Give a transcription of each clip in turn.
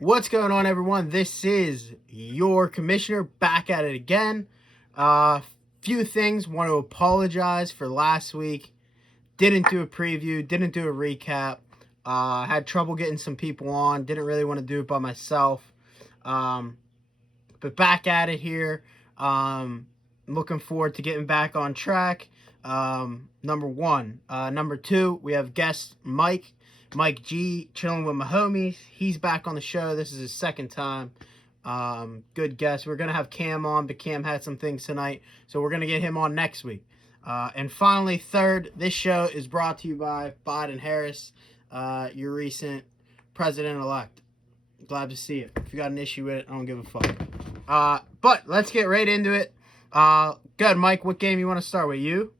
What's going on, everyone? This is your commissioner back at it again. Few things. Want to apologize for last week. Didn't do a preview. Didn't do a recap. Had trouble getting some people on. Didn't really want to do it by myself. Um, but back at it here. Looking forward to getting back on track. Number one. Number two, we have guest Mike G, chilling with my homies. He's back on the show. This is his second time. Good guest. We're going to have Cam on, but Cam had some things tonight, so we're going to get him on next week. And finally, third, this show is brought to you by Biden Harris, your recent president-elect. Glad to see it. If you got an issue with it, I don't give a fuck. But let's get right into it. Good, Mike. What game you want to start with? You?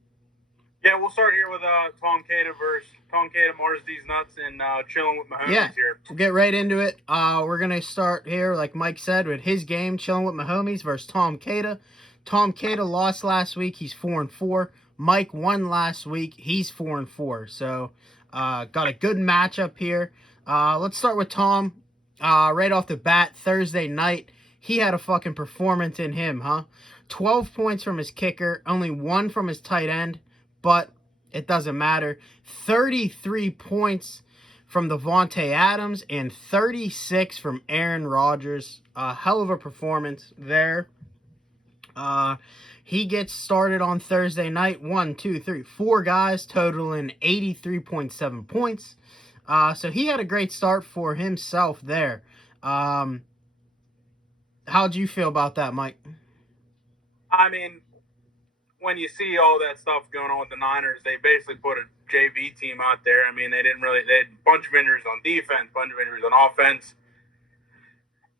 Yeah, we'll start here with Tom Cada versus Tom Cada, Mars These Nuts, and chilling with my homies here. We'll get right into it. We're going to start here, like Mike said, with his game, chilling with my homies versus Tom Cada. Tom Cada lost last week. He's 4-4. Mike won last week. He's 4-4. So, got a good matchup here. Let's start with Tom. Right off the bat, Thursday night, he had a fucking performance in him, huh? 12 points from his kicker, only 1 from his tight end, but it doesn't matter. 33 points from Davante Adams and 36 from Aaron Rodgers. A hell of a performance there. He gets started on Thursday night. 4 guys totaling 83.7 points. So he had a great start for himself there. How'd you feel about that, Mike? I mean, when you see all that stuff going on with the Niners, they basically put a JV team out there. I mean, they had a bunch of injuries on defense, bunch of injuries on offense.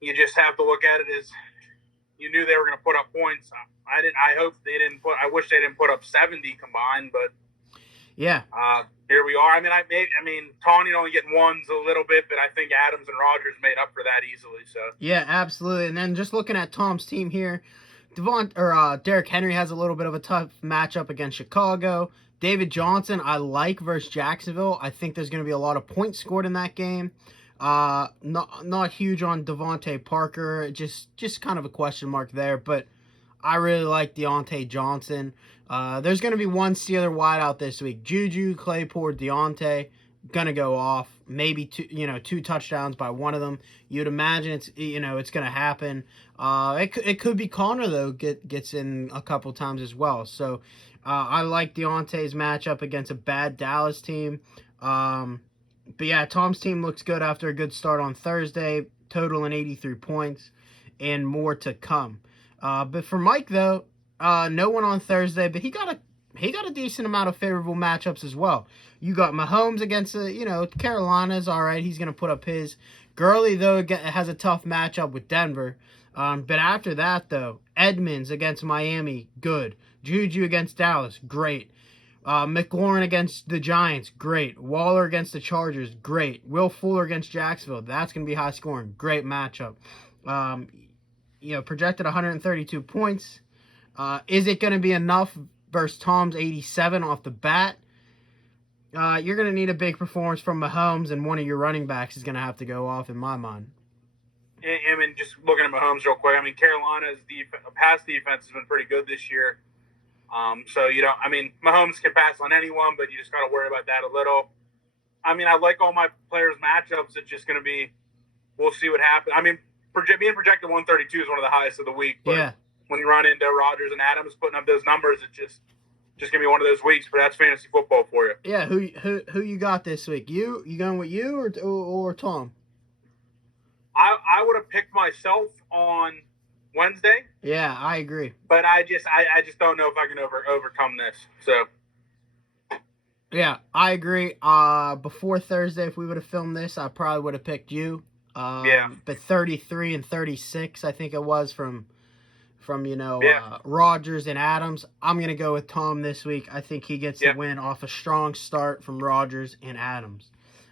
You just have to look at it as you knew they were going to put up points. I wish they didn't put up 70 combined, but yeah. Here we are. I mean, Tawny only getting ones a little bit, but I think Adams and Rodgers made up for that easily. So yeah, absolutely. And then just looking at Tom's team here, Derrick Henry has a little bit of a tough matchup against Chicago. David Johnson, I like versus Jacksonville. I think there's going to be a lot of points scored in that game. Not huge on Devontae Parker. Just kind of a question mark there, but I really like Deontay Johnson. There's going to be one Steeler wideout this week. Juju, Claypool, Deontay gonna go off. Maybe two touchdowns by one of them. You'd imagine it's going to happen. It could be Connor though gets in a couple times as well. So I like Deontay's matchup against a bad Dallas team. But yeah, Tom's team looks good after a good start on Thursday, totaling 83 points, and more to come. But for Mike though, no one on Thursday, but he got a decent amount of favorable matchups as well. You got Mahomes against Carolina's all right. He's gonna put up his. Gurley though has a tough matchup with Denver. But after that though, Edmonds against Miami, good. Juju against Dallas, great. McLaurin against the Giants, great. Waller against the Chargers, great. Will Fuller against Jacksonville, that's gonna be high scoring, great matchup. Projected 132 points. Is it going to be enough versus Tom's 87 off the bat? You're going to need a big performance from Mahomes, and one of your running backs is going to have to go off in my mind. I mean, just looking at Mahomes real quick, I mean, Carolina's pass defense has been pretty good this year. So, Mahomes can pass on anyone, but you just got to worry about that a little. I mean, I like all my players' matchups. It's just going to be, we'll see what happens. I mean, being projected 132 is one of the highest of the week. But yeah. When you run into Rodgers and Adams putting up those numbers, it's just gonna be one of those weeks. But that's fantasy football for you. Yeah, who you got this week? You going with you or Tom? I would have picked myself on Wednesday. Yeah, I agree. But I just don't know if I can overcome this. So. Yeah, I agree. Before Thursday, if we would have filmed this, I probably would have picked you. Yeah. But 33 and 36, I think it was from Rodgers and Adams. I'm going to go with Tom this week. I think he gets the win off a strong start from Rodgers and Adams.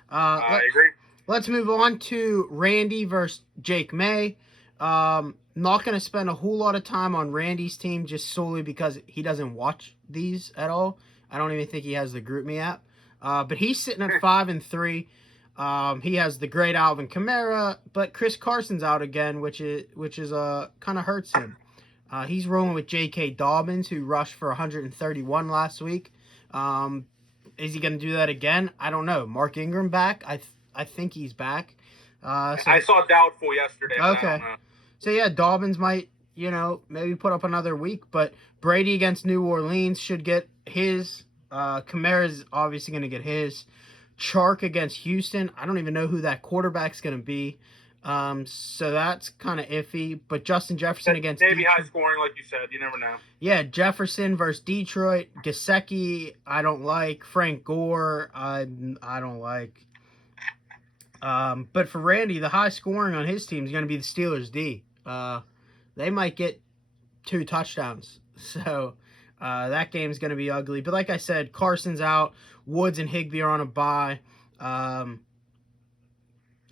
I agree. Let's move on to Randy versus Jake May. Not going to spend a whole lot of time on Randy's team just solely because he doesn't watch these at all. I don't even think he has the GroupMe app. But he's sitting at 5-3. He has the great Alvin Kamara, but Chris Carson's out again, which is kind of hurts him. He's rolling with J.K. Dobbins, who rushed for 131 last week. Is he going to do that again? I don't know. Mark Ingram back? I think he's back. I saw doubtful yesterday. Okay. So yeah, Dobbins might, maybe put up another week, but Brady against New Orleans should get his. Kamara's obviously going to get his. Chark against Houston. I don't even know who that quarterback's going to be. So that's kind of iffy. But Justin Jefferson against maybe Detroit. high scoring, like you said. You never know. Yeah, Jefferson versus Detroit. Gesicki, I don't like. Frank Gore, I don't like. But for Randy, the high scoring on his team is going to be the Steelers D. They might get 2 touchdowns. So that game's going to be ugly. But like I said, Carson's out. Woods and Higbee are on a bye. I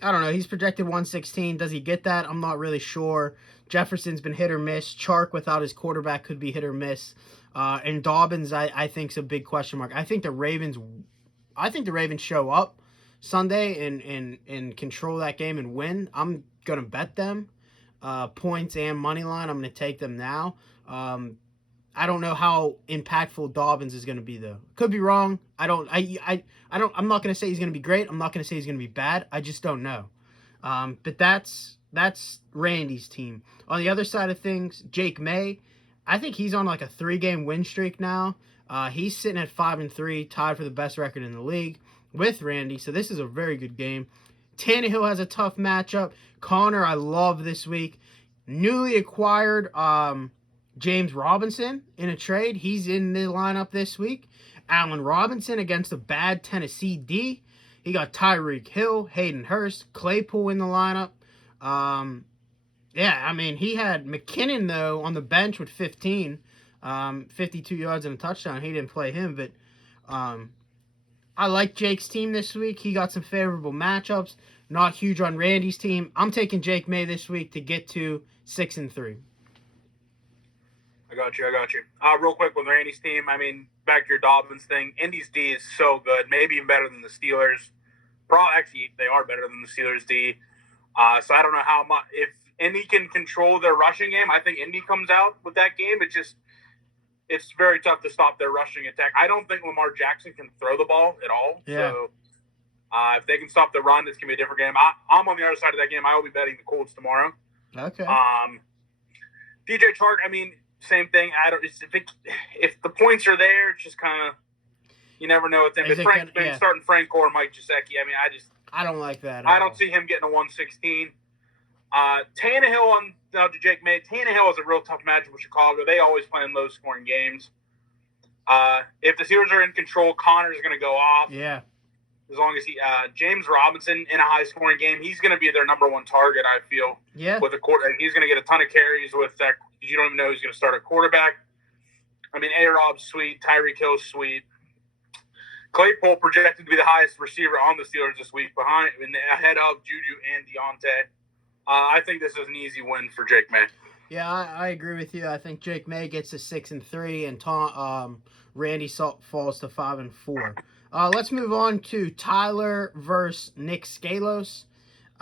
don't know. He's projected 116. Does he get that? I'm not really sure. Jefferson's been hit or miss. Chark without his quarterback could be hit or miss. And Dobbins, I think, is a big question mark. I think the Ravens show up Sunday and control that game and win. I'm gonna bet them points and money line. I'm gonna take them now. I don't know how impactful Dobbins is going to be though. Could be wrong. I'm not going to say he's going to be great. I'm not going to say he's going to be bad. I just don't know. But that's Randy's team. On the other side of things, Jake May, I think he's on like a 3-game win streak now. He's sitting at 5-3, tied for the best record in the league with Randy. So this is a very good game. Tannehill has a tough matchup. Connor, I love this week. Newly acquired, James Robinson in a trade. He's in the lineup this week. Allen Robinson against a bad Tennessee D. He got Tyreek Hill, Hayden Hurst, Claypool in the lineup. Yeah, I mean, he had McKinnon, though, on the bench with 15, 52 yards and a touchdown. He didn't play him, but I like Jake's team this week. He got some favorable matchups. Not huge on Randy's team. I'm taking Jake May this week to get to 6-3. I got you. Real quick with Randy's team, I mean, back to your Dobbins thing, Indy's D is so good, maybe even better than the Steelers. Actually, they are better than the Steelers D. So I don't know how much, if Indy can control their rushing game, I think Indy comes out with that game. It's very tough to stop their rushing attack. I don't think Lamar Jackson can throw the ball at all. Yeah. So if they can stop the run, it's going to be a different game. I'm on the other side of that game. I will be betting the Colts tomorrow. Okay. DJ Chark, I mean, same thing. If the points are there, it's just kind of, you never know with him. But starting Frank Gore, Mike Gesicki, I mean, I don't like that. I don't see him getting a 116. Tannehill to Jake May. Tannehill is a real tough matchup with Chicago. They always play in low-scoring games. If the Steelers are in control, Connor's going to go off. Yeah. As long as James Robinson in a high-scoring game, he's going to be their number 1 target, I feel. Yeah. With he's going to get a ton of carries with that. You don't even know who's going to start at quarterback. I mean, A-Rob's sweet. Tyreek Hill's sweet. Claypool projected to be the highest receiver on the Steelers this week, ahead of Juju and Deontay. I think this is an easy win for Jake May. Yeah, I agree with you. I think Jake May gets to 6-3, and Randy falls to 5-4. Let's move on to Tyler versus Nick Scalos.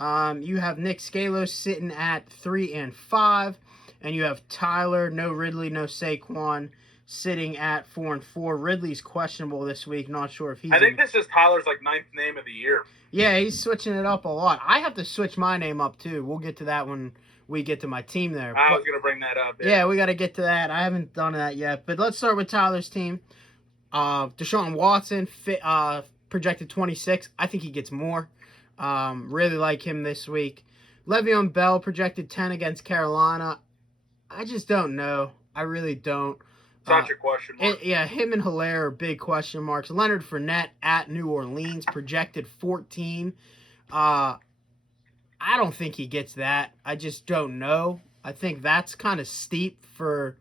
You have Nick Scalos sitting at 3-5, and you have Tyler, no Ridley, no Saquon, sitting at 4-4. Ridley's questionable this week. Not sure if he's. I think this is Tyler's 9th name of the year. Yeah, he's switching it up a lot. I have to switch my name up too. We'll get to that when we get to my team there. I was going to bring that up. Yeah, we got to get to that. I haven't done that yet. But let's start with Tyler's team. Deshaun Watson projected 26. I think he gets more. Really like him this week. Le'Veon Bell projected 10 against Carolina. I just don't know. I really don't. Such a question mark. Him and Hilaire are big question marks. Leonard Fournette at New Orleans projected 14. I don't think he gets that. I just don't know. I think that's kind of steep for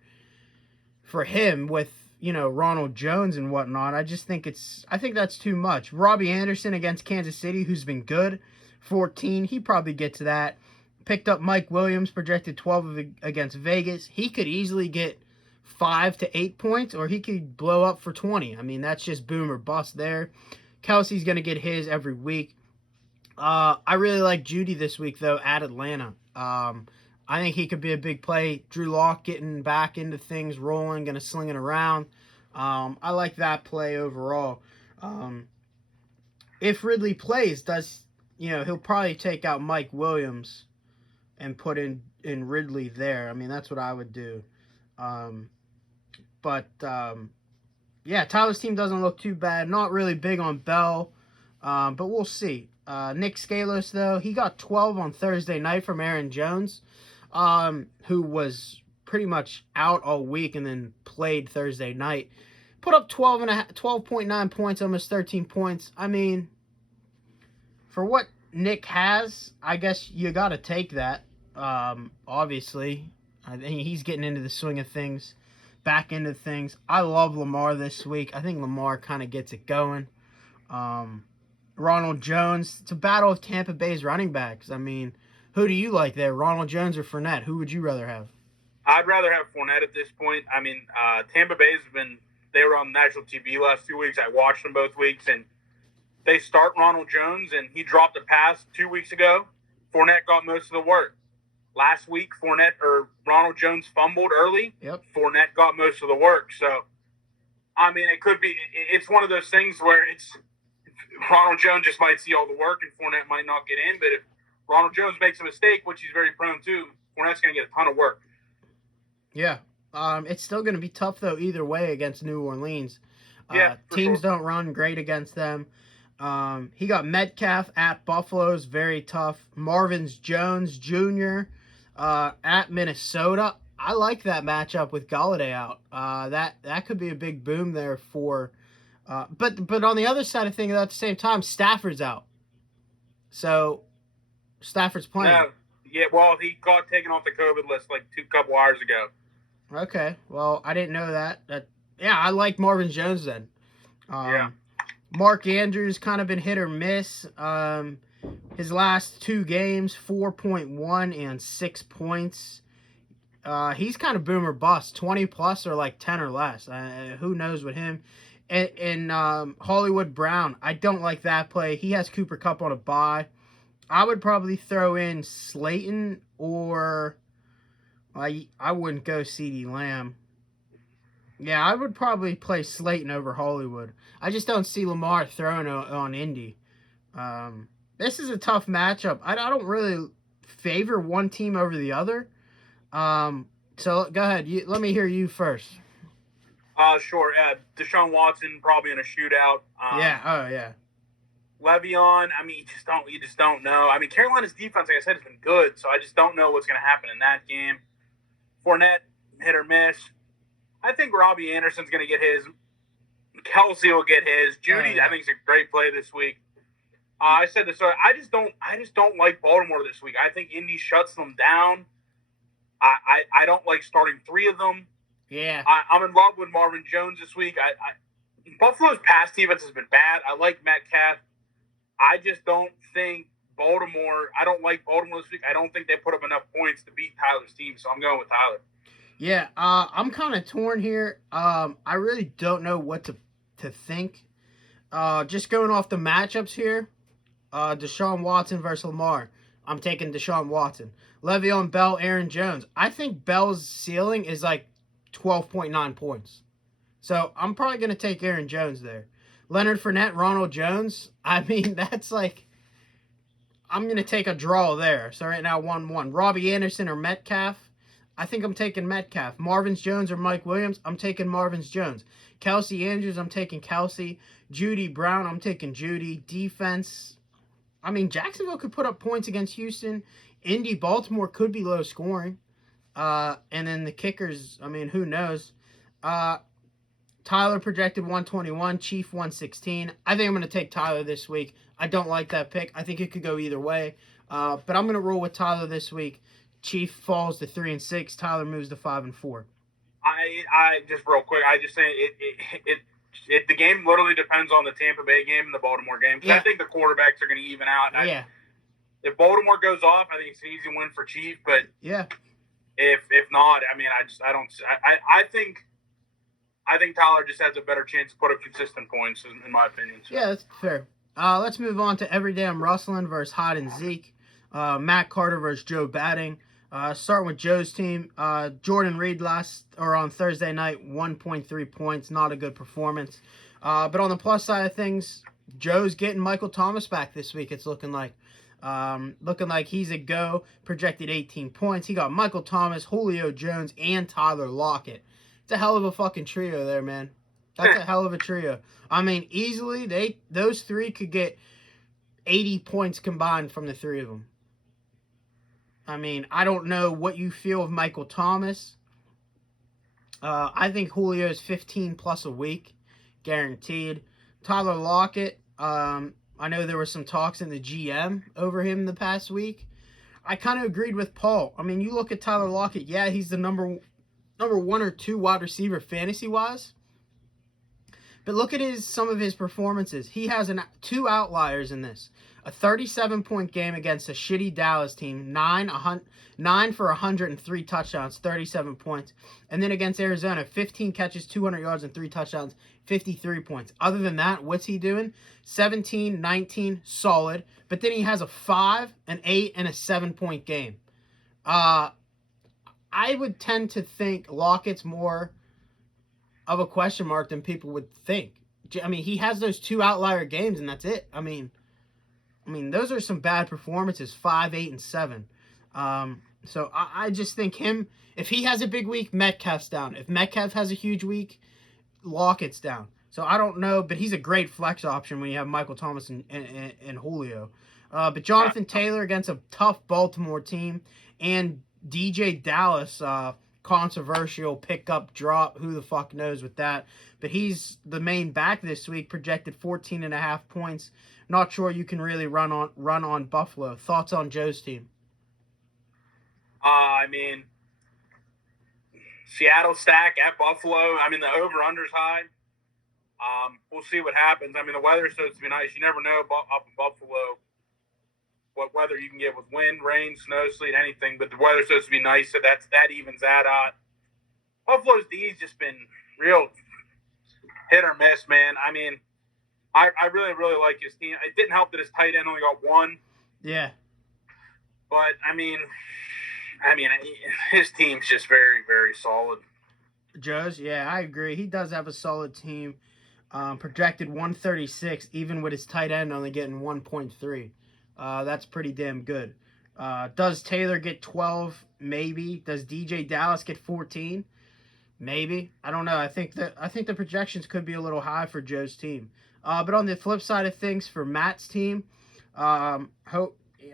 him with, Ronald Jones and whatnot. I think that's too much. Robbie Anderson against Kansas City, who's been good, 14. He probably gets that. Picked up Mike Williams, projected 12 against Vegas. He could easily get 5 to 8 points, or he could blow up for 20. I mean, that's just boom or bust there. Kelsey's going to get his every week. I really like Judy this week though at Atlanta. I think he could be a big play. Drew Lock getting back into things, rolling, gonna sling it around. I like that play overall. Um, if Ridley plays, he'll probably take out Mike Williams and put in Ridley there. I mean, that's what I would do. Um, but yeah, Tyler's team doesn't look too bad. Not really big on Bell, but we'll see. Nick Scalos, though, he got 12 on Thursday night from Aaron Jones, who was pretty much out all week and then played Thursday night. Put up 12.9 points, almost 13 points. I mean, for what Nick has, I guess you got to take that. Obviously, I think he's getting into the swing of things, back into things. I love Lamar this week. I think Lamar kind of gets it going. Ronald Jones. It's a battle of Tampa Bay's running backs. I mean, who do you like there, Ronald Jones or Fournette? Who would you rather have? I'd rather have Fournette at this point. I mean, Tampa Bay's they were on national TV last 2 weeks. I watched them both weeks, and they start Ronald Jones, and he dropped a pass 2 weeks ago. Fournette got most of the work. Last week, Ronald Jones fumbled early. Yep. Fournette got most of the work. So, I mean, it's one of those things where Ronald Jones just might see all the work and Fournette might not get in. But if Ronald Jones makes a mistake, which he's very prone to, Fournette's going to get a ton of work. Yeah. It's still going to be tough, though, either way against New Orleans. Teams don't run great against them. He got Metcalf at Buffalo's very tough. Marvin Jones Jr. At Minnesota. I like that matchup with Galladay out. That could be a big boom there for. But on the other side of things, at the same time, Stafford's out. So Stafford's playing. Yeah, well, he got taken off the COVID list like couple hours ago. Okay, well, I didn't know that. Yeah, I like Marvin Jones then. Yeah. Mark Andrews kind of been hit or miss. His last 2 games, 4.1 and 6 points. He's kind of boom or bust, 20 plus or like 10 or less. Who knows with him. And Hollywood Brown, I don't like that play. He has Cooper Kupp on a bye. I would probably throw in Slayton or I wouldn't go CeeDee Lamb. Yeah, I would probably play Slayton over Hollywood. I just don't see Lamar throwing on Indy. This is a tough matchup. I don't really favor one team over the other. So go ahead. Let me hear you first. Sure. Deshaun Watson probably in a shootout. Yeah. Oh, yeah. Le'Veon, I mean, you just don't know. I mean, Carolina's defense, like I said, has been good, so I just don't know what's going to happen in that game. Fournette, hit or miss. I think Robbie Anderson's going to get his. Kelsey will get his. Judy, I think, is a great play this week. I said this. I just don't like Baltimore this week. I think Indy shuts them down. I don't like starting 3 of them. Yeah. I'm in love with Marvin Jones this week. Buffalo's pass defense has been bad. I like Metcalf. I just don't think Baltimore. I don't like Baltimore this week. I don't think they put up enough points to beat Tyler's team, so I'm going with Tyler. Yeah, I'm kind of torn here. I really don't know what to think. Just going off the matchups here, Deshaun Watson versus Lamar. I'm taking Deshaun Watson. Le'Veon Bell, Aaron Jones. I think Bell's ceiling is like 12.9 points. So I'm probably going to take Aaron Jones there. Leonard Fournette, Ronald Jones. I mean, that's like, I'm going to take a draw there. So right now, 1-1. Robbie Anderson or Metcalf. I think I'm taking Metcalf. Marvin Jones or Mike Williams. I'm taking Marvin Jones. Kelsey Andrews, I'm taking Kelsey. Judy Brown, I'm taking Judy. Defense. I mean, Jacksonville could put up points against Houston. Indy, Baltimore could be low scoring. And then the kickers, I mean, who knows? Tyler projected 121, Chief 116. I think I'm going to take Tyler this week. I don't like that pick. I think it could go either way. But I'm going to roll with Tyler this week. Chief falls to 3-6. Tyler moves to 5-4. I just real quick. I just say the game literally depends on the Tampa Bay game and the Baltimore game. Yeah. I think the quarterbacks are going to even out. Yeah. If Baltimore goes off, I think it's an easy win for Chief. But yeah, if not, I mean, I think Tyler just has a better chance to put up consistent points, in my opinion. So. Yeah, that's fair. Let's move on to Everyday I'm Rustling versus Hide and Zeke. Matt Carter versus Joe Batting. Starting with Joe's team. Jordan Reed on Thursday night, 1.3 points. Not a good performance. But on the plus side of things, Joe's getting Michael Thomas back this week, it's looking like. Looking like he's a go. Projected 18 points. He got Michael Thomas, Julio Jones, and Tyler Lockett. It's a hell of a fucking trio there, man. That's a hell of a trio. I mean, easily, those three could get 80 points combined from the three of them. I mean, I don't know what you feel of Michael Thomas. I think Julio is 15 plus a week, guaranteed. Tyler Lockett, I know there were some talks in the GM over him the past week. I kind of agreed with Paul. I mean, you look at Tyler Lockett, yeah, he's the number 1 or 2 wide receiver fantasy-wise. But look at some of his performances. He has 2 outliers in this. A 37-point game against a shitty Dallas team, 9 for 103 touchdowns, 37 points. And then against Arizona, 15 catches, 200 yards, and 3 touchdowns, 53 points. Other than that, what's he doing? 17, 19, solid. But then he has a 5, an 8, and a 7-point game. I would tend to think Lockett's more of a question mark than people would think. I mean, he has those 2 outlier games, and that's it. I mean, those are some bad performances, 5, 8, and 7. So I just think if he has a big week, Metcalf's down. If Metcalf has a huge week, Lockett's down. So I don't know, but he's a great flex option when you have Michael Thomas and Julio. But Jonathan Taylor against a tough Baltimore team, and DJ Dallas, controversial pickup drop. Who the fuck knows with that? But he's the main back this week, projected 14.5 points. Not sure you can really run on Buffalo. Thoughts on Joe's team? I mean, Seattle stack at Buffalo. I mean, the over-under's high. We'll see what happens. I mean, the weather's supposed to be nice. You never know up in Buffalo what weather you can get with wind, rain, snow, sleet, anything. But the weather's supposed to be nice, so that evens that out. Buffalo's D's just been real hit or miss, man. I mean, I really, really like his team. It didn't help that his tight end only got 1. Yeah. But, I mean, his team's just very, very solid. Joe's, yeah, I agree. He does have a solid team. Projected 136, even with his tight end only getting 1.3. That's pretty damn good. Does Taylor get 12? Maybe. Does DJ Dallas get 14? Maybe. I don't know. I think the projections could be a little high for Joe's team. But on the flip side of things, for Matt's team, I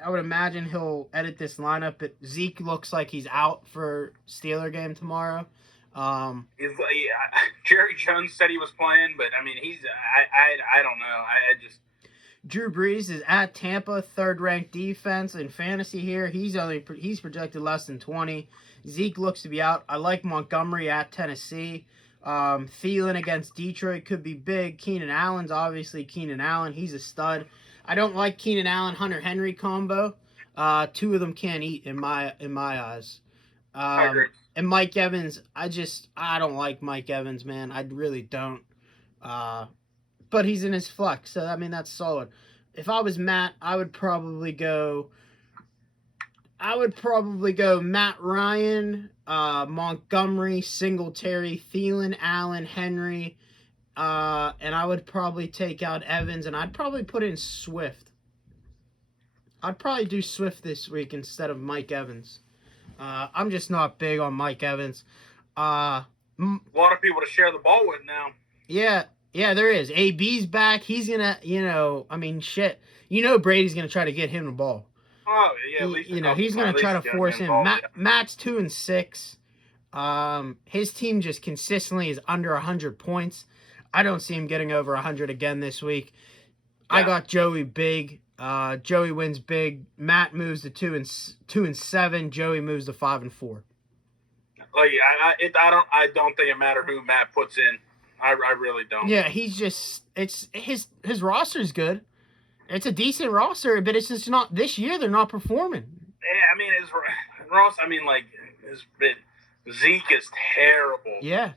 would imagine he'll edit this lineup. But Zeke looks like he's out for Steeler game tomorrow. Jerry Jones said he was playing, but I mean, I don't know. Drew Brees is at Tampa, 3rd-ranked defense in fantasy here. He's projected less than 20. Zeke looks to be out. I like Montgomery at Tennessee. Thielen against Detroit could be big. Keenan Allen's obviously Keenan Allen. He's a stud. I don't like Keenan Allen Hunter Henry combo. 2 of them can't eat in my eyes. I agree. And Mike Evans, I don't like Mike Evans, man. I really don't. But he's in his flex, so I mean that's solid. If I was Matt, I would probably go Matt Ryan, Montgomery, Singletary, Thielen, Allen, Henry, and I would probably take out Evans, and I'd probably put in Swift. I'd probably do Swift this week instead of Mike Evans. I'm just not big on Mike Evans. A lot of people to share the ball with now. Yeah, there is. AB's back. He's going to, I mean, shit. Brady's going to try to get him the ball. Oh, yeah. He's going to try to force him. Matt's 2-6. His team just consistently is under 100 points. I don't see him getting over 100 again this week. Yeah. I got Joey big. Joey wins big. Matt moves to 2-7. Joey moves to 5-4. Like I don't think it matters who Matt puts in. I really don't. Yeah, he's just his roster's good. It's a decent roster, but it's just not this year. They're not performing. Yeah, I mean Zeke is terrible. Yeah.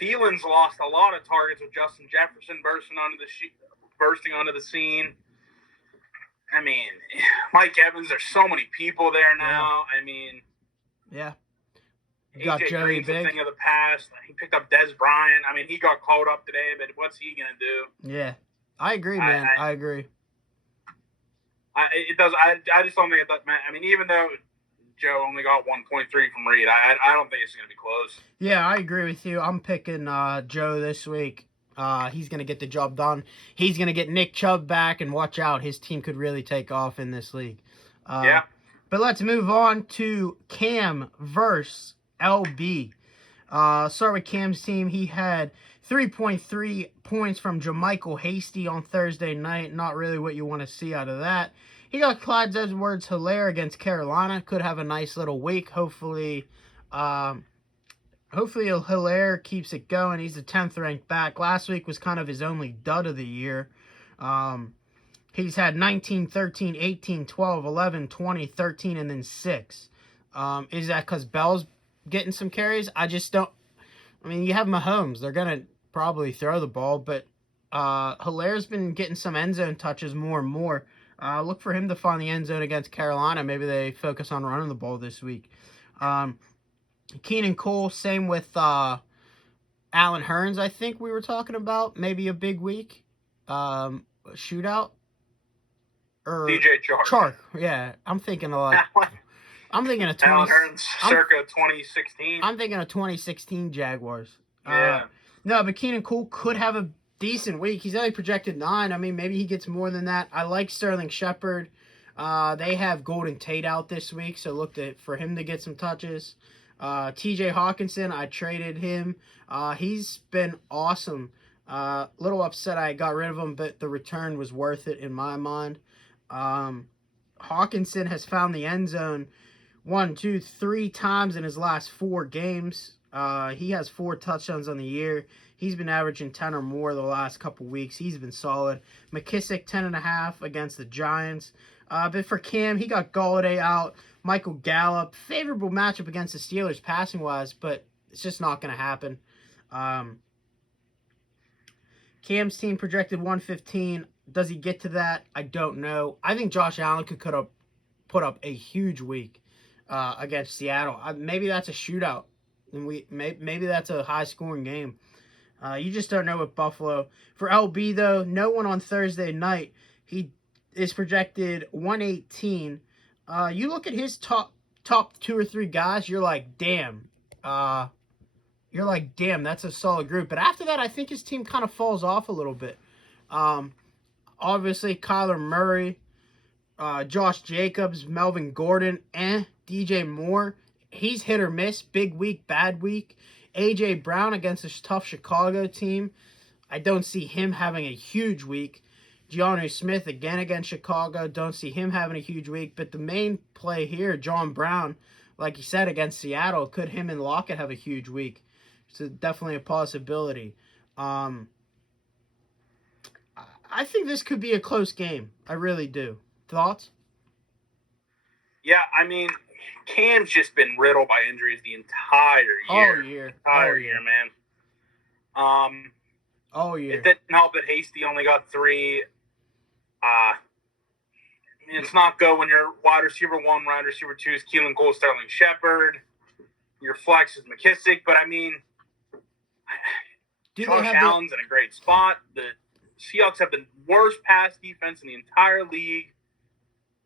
Thielen's lost a lot of targets with Justin Jefferson bursting bursting onto the scene. I mean, Mike Evans, there's so many people there now. Yeah. I mean, Yeah. You got AJ Joey Green's a Big. thing of the past. He picked up Des Bryant. I mean, he got called up today, but what's he going to do? Yeah. I agree, man. I agree. I just don't think it does. I mean, even though Joe only got 1.3 from Reed, I don't think it's going to be close. Yeah, I agree with you. I'm picking Joe this week. He's going to get the job done. He's going to get Nick Chubb back, and watch out. His team could really take off in this league. Yeah. But let's move on to Cam versus LB. Start with Cam's team. He had 3.3 points from JaMychal Hasty on Thursday night. Not really what you want to see out of that. He got Clyde Edwards-Helaire against Carolina. Could have a nice little week. Hopefully Helaire keeps it going. He's the 10th ranked back. Last week was kind of his only dud of the year. He's had 19, 13, 18, 12, 11, 20, 13, and then 6. Is that because Bell's getting some carries? I just don't. I mean, you have Mahomes. They're going to probably throw the ball, but Hilaire's been getting some end zone touches more and more. Look for him to find the end zone against Carolina. Maybe they focus on running the ball this week. Keenan Cole, same with Allen Hurns, I think we were talking about. Maybe a big week. Shootout. Or DJ Chark. Yeah, I'm thinking of like... I'm thinking of Allen Hurns circa 2016. I'm thinking of 2016 Jaguars. Yeah. No, but Keenan Cole could have a decent week. He's only projected 9. I mean, maybe he gets more than that. I like Sterling Shepard. They have Golden Tate out this week, so look for him to get some touches. TJ Hawkinson, I traded him. He's been awesome. Little upset I got rid of him, but the return was worth it in my mind. Hawkinson has found the end zone 1, 2, 3 times in his last 4 games. He has 4 touchdowns on the year. He's been averaging 10 or more the last couple weeks. He's been solid. McKissick, 10.5 against the Giants. But for Cam, he got Golladay out. Michael Gallup, favorable matchup against the Steelers passing-wise, but it's just not going to happen. Cam's team projected 115. Does he get to that? I don't know. I think Josh Allen could put up a huge week against Seattle. Maybe that's a shootout, and maybe that's a high-scoring game. You just don't know with Buffalo. For LB, though, no one on Thursday night. He is projected 118. You look at his top 2 or 3 guys, you're like, damn. That's a solid group. But after that, I think his team kind of falls off a little bit. Obviously, Kyler Murray, Josh Jacobs, Melvin Gordon, DJ Moore. He's hit or miss. Big week, bad week. A.J. Brown against a tough Chicago team. I don't see him having a huge week. Jonnu Smith again against Chicago. Don't see him having a huge week. But the main play here, John Brown, like you said, against Seattle, could him and Lockett have a huge week? So definitely a possibility. I think this could be a close game. I really do. Thoughts? Yeah, I mean, Cam's just been riddled by injuries the entire year. Entire year, man. All year. It didn't help that Hasty only got 3. It's not good when your wide receiver 1, wide receiver 2 is Keelan Cole, Sterling Shepard. Your flex is McKissick, but I mean, Josh Allen's in a great spot. The Seahawks have the worst pass defense in the entire league.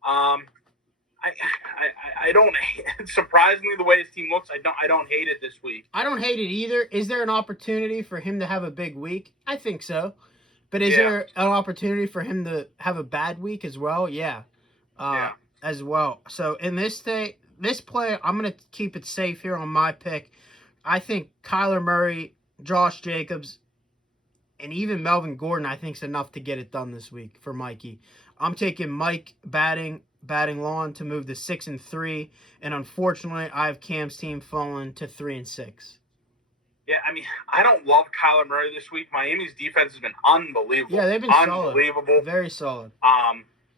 I don't. Surprisingly, the way his team looks, I don't hate it this week. I don't hate it either. Is there an opportunity for him to have a big week? I think so. But is there an opportunity for him to have a bad week as well? Yeah. As well. So in this play, I'm gonna keep it safe here on my pick. I think Kyler Murray, Josh Jacobs, and even Melvin Gordon, I think is enough to get it done this week for Mikey. I'm taking Mike batting lawn to move to 6-3, and unfortunately, I have Cam's team falling to 3-6. Yeah, I mean, I don't love Kyler Murray this week. Miami's defense has been unbelievable. Yeah, they've been unbelievable. Solid. Very solid.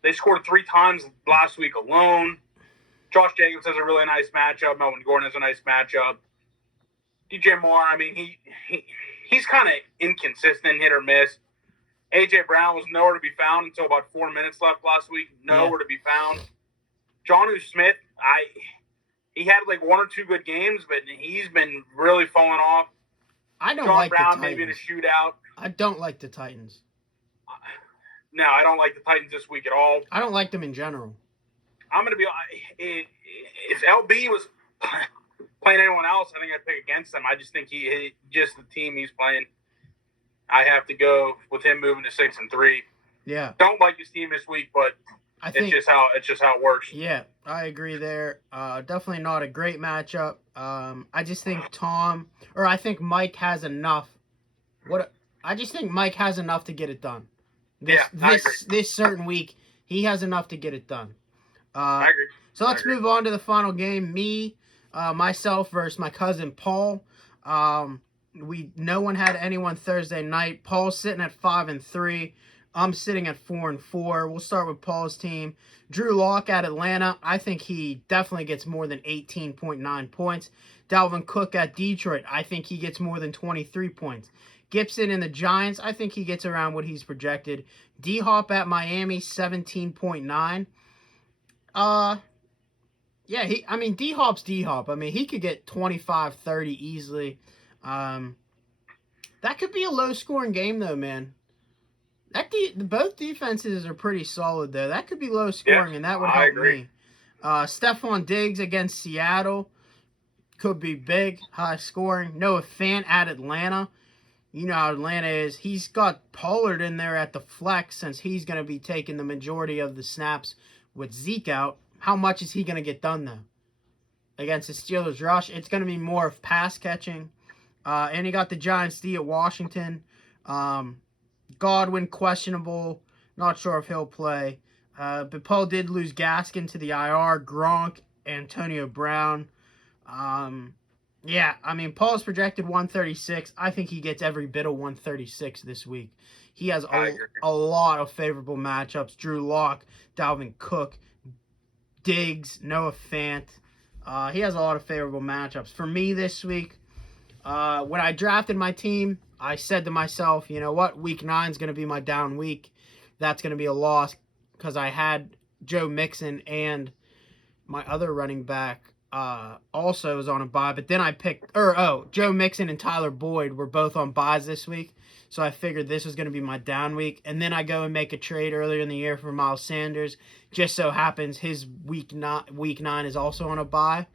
They scored 3 times last week alone. Josh Jacobs has a really nice matchup. Melvin Gordon has a nice matchup. DJ Moore, I mean, he's kind of inconsistent, hit or miss. A.J. Brown was nowhere to be found until about 4 minutes left last week. Nowhere to be found. Jonnu Smith, he had like 1 or 2 good games, but he's been really falling off. I don't John like Brown the Titans. maybe in a shootout. I don't like the Titans. No, I don't like the Titans this week at all. I don't like them in general. I'm going to be – if LB was playing anyone else, I think I'd pick against them. I just think he just the team he's playing, I have to go with him moving to 6-3. Yeah. Don't like his team this week, but it's just how it works. Yeah, I agree there. Definitely not a great matchup. I just think I think Mike has enough. I just think Mike has enough to get it done. This certain week, he has enough to get it done. I agree. So let's move on to the final game. Myself versus my cousin Paul. No one had anyone Thursday night. Paul's sitting at 5-3. I'm sitting at 4-4. We'll start with Paul's team. Drew Lock at Atlanta. I think he definitely gets more than 18.9 points. Dalvin Cook at Detroit. I think he gets more than 23 points. Gibson and the Giants. I think he gets around what he's projected. D-Hop at Miami, 17.9. Yeah, D-Hop's D-Hop. I mean, he could get 25, 30 easily. That could be a low-scoring game, though, man. Both defenses are pretty solid, though. That could be low-scoring, and that would help me. Stephon Diggs against Seattle could be big, high-scoring. Noah Fant at Atlanta. You know how Atlanta is. He's got Pollard in there at the flex since he's going to be taking the majority of the snaps with Zeke out. How much is he going to get done, though? Against the Steelers rush, it's going to be more of pass catching. And he got the Giants D at Washington. Godwin, questionable. Not sure if he'll play. But Paul did lose Gaskin to the IR. Gronk, Antonio Brown. Yeah, I mean, Paul's projected 136. I think he gets every bit of 136 this week. He has a lot of favorable matchups. Drew Lock, Dalvin Cook, Diggs, Noah Fant. He has a lot of favorable matchups. For me this week, when I drafted my team, I said to myself, you know what, week 9 is going to be my down week. That's going to be a loss because I had Joe Mixon and my other running back also was on a bye. But then I picked, Joe Mixon and Tyler Boyd were both on byes this week. So I figured this was going to be my down week. And then I go and make a trade earlier in the year for Miles Sanders. Just so happens his week 9 is also on a bye.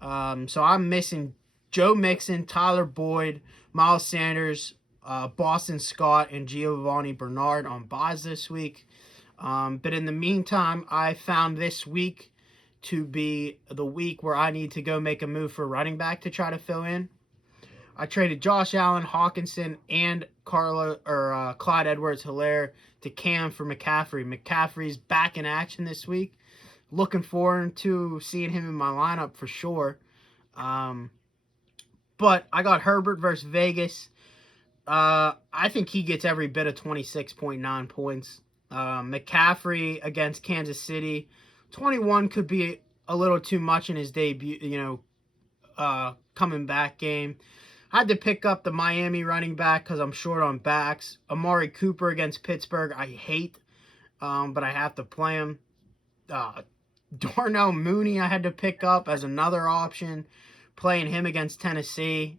So I'm missing Joe Mixon, Tyler Boyd, Miles Sanders, Boston Scott, and Giovanni Bernard on byes this week. But in the meantime, I found this week to be the week where I need to go make a move for running back to try to fill in. I traded Josh Allen, Hawkinson, and Clyde Edwards-Helaire to Cam for McCaffrey. McCaffrey's back in action this week. Looking forward to seeing him in my lineup for sure. But I got Herbert versus Vegas. I think he gets every bit of 26.9 points. McCaffrey against Kansas City. 21 could be a little too much in his debut, coming back game. I had to pick up the Miami running back because I'm short on backs. Amari Cooper against Pittsburgh, I hate, but I have to play him. Darnell Mooney I had to pick up as another option. Playing him against Tennessee,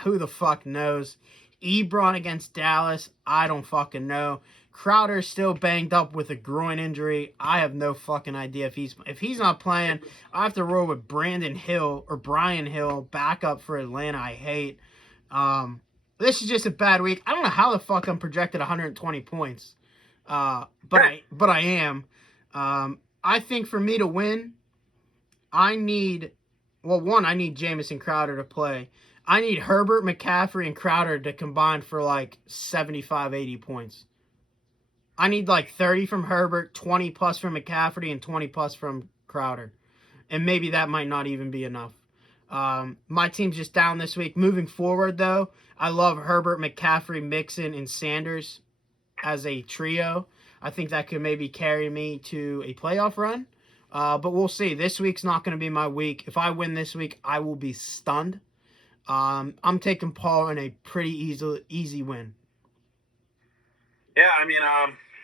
who the fuck knows? Ebron against Dallas, I don't fucking know. Crowder's still banged up with a groin injury. I have no fucking idea if he's not playing. I have to roll with Brian Hill, backup for Atlanta. I hate. This is just a bad week. I don't know how the fuck I'm projected 120 points. But I am. I think for me to win, I need Jamison Crowder to play. I need Herbert, McCaffrey, and Crowder to combine for like 75, 80 points. I need like 30 from Herbert, 20 plus from McCaffrey, and 20 plus from Crowder. And maybe that might not even be enough. My team's just down this week. Moving forward, though, I love Herbert, McCaffrey, Mixon, and Sanders as a trio. I think that could maybe carry me to a playoff run. But we'll see. This week's not going to be my week. If I win this week, I will be stunned. I'm taking Paul in a pretty easy win. Yeah, I mean,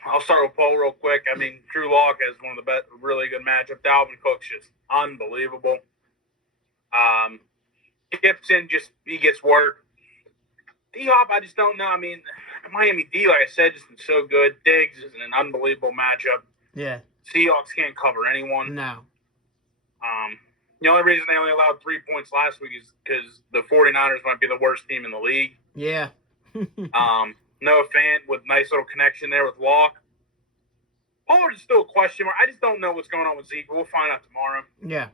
I'll start with Paul real quick. I mean, Drew Lock has one of the best, really good matchups. Dalvin Cook's just unbelievable. Gibson he gets work. D-Hop, I just don't know. I mean, Miami D, like I said, just been so good. Diggs is an unbelievable matchup. Yeah. Seahawks can't cover anyone. No. The only reason they only allowed 3 points last week is because the 49ers might be the worst team in the league. Yeah. Noah Fant with nice little connection there with Locke. Pollard is still a question mark. I just don't know what's going on with Zeke. We'll find out tomorrow. Yeah.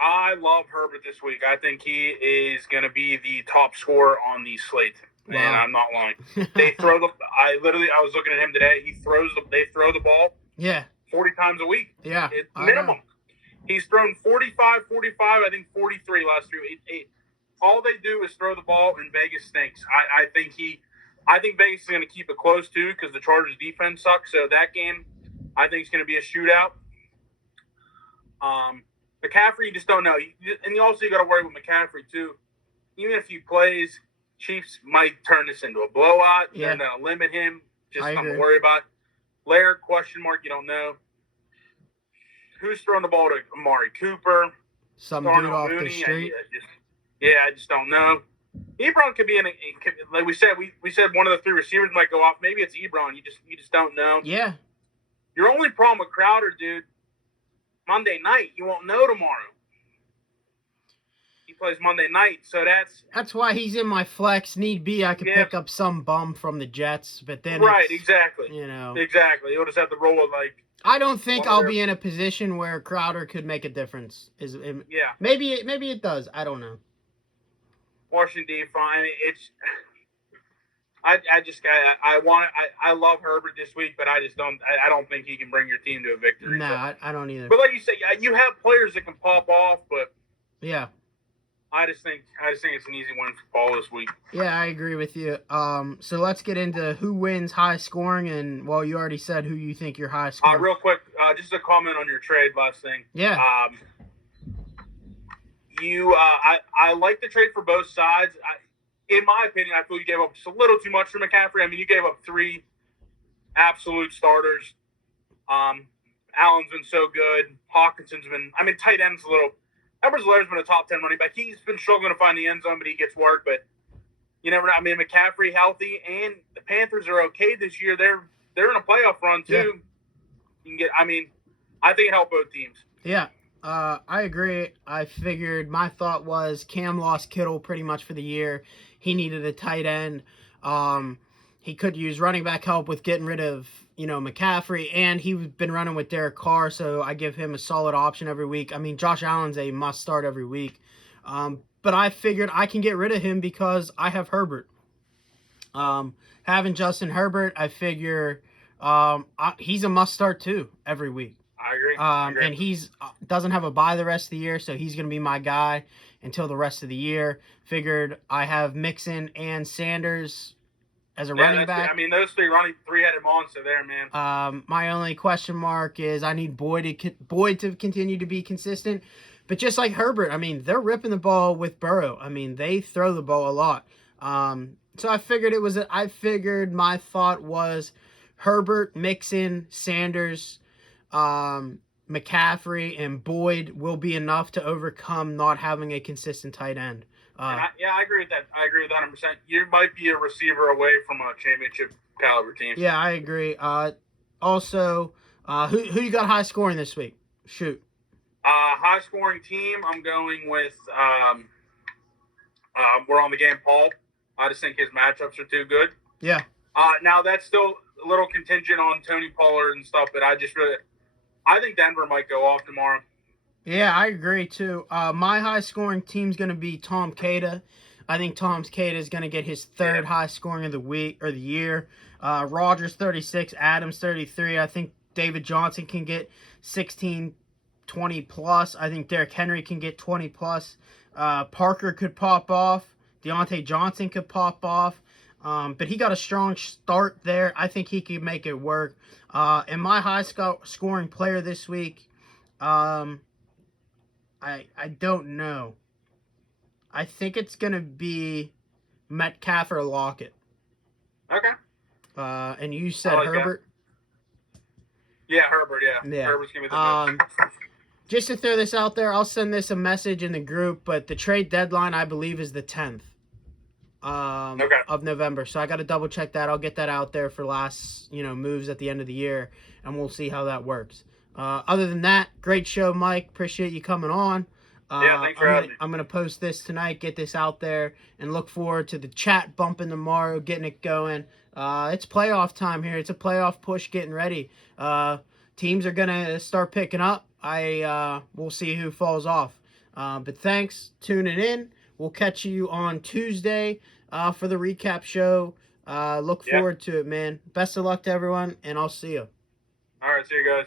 I love Herbert this week. I think he is going to be the top scorer on the slate. Wow. And I'm not lying. I was looking at him today. They throw the ball. Yeah. 40 times a week. Yeah. It's minimum. He's thrown 45, I think 43 last year. All they do is throw the ball, and Vegas stinks. I think Vegas is going to keep it close, too, because the Chargers' defense sucks. So that game, I think, is going to be a shootout. McCaffrey, you just don't know. And you also got to worry with McCaffrey, too. Even if he plays, Chiefs might turn this into a blowout. Yeah. They're going to limit him. Just something to worry about. Laird, question mark, you don't know. Who's throwing the ball to Amari Cooper? Some dude off the street. I just don't know. Ebron could be like we said. We said one of the three receivers might go off. Maybe it's Ebron. You just don't know. Yeah. Your only problem with Crowder, dude, Monday night. You won't know tomorrow. He plays Monday night, so that's why he's in my flex. Need be, I could pick up some bum from the Jets, but then exactly. Exactly. You'll just have to roll with I don't think I'll be in a position where Crowder could make a difference. Maybe it does. I don't know. Washington D. I mean, it's. I love Herbert this week, but I don't think he can bring your team to a victory. No, so. I don't either. But like you say, you have players that can pop off, but yeah. I just think it's an easy win for Paul this week. Yeah, I agree with you. So let's get into who wins high scoring, and you already said who you think your high scoring. Real quick, just a comment on your trade last thing. Yeah. I like the trade for both sides. In my opinion, I feel you gave up just a little too much for McCaffrey. I mean, you gave up 3 absolute starters. Allen's been so good. Hawkinson's been. I mean, tight end's a little. Edwards-Helaire's been a top 10 running back. He's been struggling to find the end zone, but he gets work. But you never know. I mean, McCaffrey healthy, and the Panthers are okay this year. They're in a playoff run too. Yeah. You can get. I mean, I think it helped both teams. Yeah, I agree. I figured my thought was Cam lost Kittle pretty much for the year. He needed a tight end. He could use running back help with getting rid of McCaffrey, and he's been running with Derek Carr, so I give him a solid option every week. I mean, Josh Allen's a must start every week, but I figured I can get rid of him because I have Herbert. Having Justin Herbert, I figure he's a must start too every week. I agree. And he's doesn't have a bye the rest of the year, so he's going to be my guy until the rest of the year. Figured I have Mixon and Sanders as a running back. I mean, those three-headed monster there, man. My only question mark is I need Boyd to continue to be consistent. But just like Herbert, I mean, they're ripping the ball with Burrow. I mean, they throw the ball a lot. So I figured my thought was Herbert, Mixon, Sanders, McCaffrey, and Boyd will be enough to overcome not having a consistent tight end. I agree with that. I agree with that 100%. You might be a receiver away from a championship caliber team. Yeah, I agree. Also, who you got high scoring this week? Shoot. High scoring team. I'm going with. We're on the game, Paul. I just think his matchups are too good. Yeah. Now that's still a little contingent on Tony Pollard and stuff, but I think Denver might go off tomorrow. Yeah, I agree too. My high scoring team's going to be Tom Cada. I think Tom Cada is going to get his third high scoring of the week or the year. Rodgers 36, Adams 33. I think David Johnson can get 16, 20 plus. I think Derrick Henry can get 20 plus. Parker could pop off. Deontay Johnson could pop off. But he got a strong start there. I think he could make it work. And my high scoring player this week, I don't know. I think it's going to be Metcalf or Lockett. Okay. And you said I like that. Herbert. Yeah, Herbert. Yeah, Yeah. Herbert's gonna be the best. Just to throw this out there, I'll send this a message in the group, but the trade deadline I believe is the 10th Okay. of November. So I got to double check that. I'll get that out there for last moves at the end of the year, and we'll see how that works. Other than that, great show, Mike. Appreciate you coming on. Yeah, thanks for having me. I'm gonna post this tonight, get this out there, and look forward to the chat bumping tomorrow, getting it going. It's playoff time here. It's a playoff push, getting ready. Teams are gonna start picking up. We'll see who falls off. But thanks tuning in. We'll catch you on Tuesday for the recap show. Look forward to it, man. Best of luck to everyone, and I'll see you. All right, see you guys.